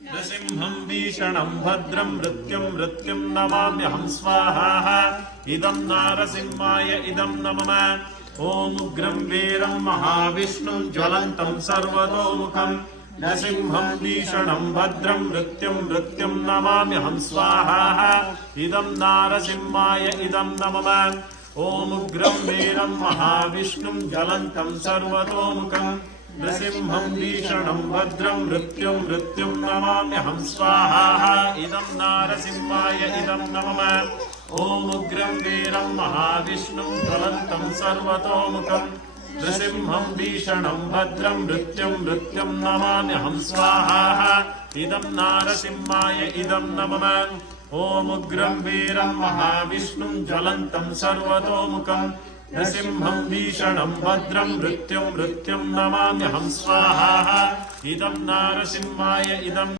नृसिंहं भीषणं भद्रं मृत्युं नमाम्यहं स्वाहा इदं नारसिंहाय इदं नमः ॐ उग्रं वीरं महाविष्णुं ज्वलन्तं सर्वतोमुखं नृसिंहं भीषणं भद्रं मृत्युं नमाम्यहं स्वाहा इदं नारसिंहाय इदं नमः ॐ उग्रं वीरं महाविष्णुं ज्वलन्तं सर्वतोमुखं नृसिंहं भीषणं भद्रं मृत्युं नमाम्यहं स्वाहा इदं नारसिंहाय इदं नमः ॐ उग्रं वीरं महाविष्णुं ज्वलन्तं सर्वतोमुखं नृसिंहं भीषणं भद्रं मृत्युं नमाम्यहं स्वाहा इदं नारसिंहाय इदं नमः ॐ उग्रं वीरं महाविष्णुं ज्वलन्तं सर्वतोमुखं नृसिंहं भीषणं भद्रं मृत्युं नमाम्यहं स्वाहा इदं नारसिंहाय इदं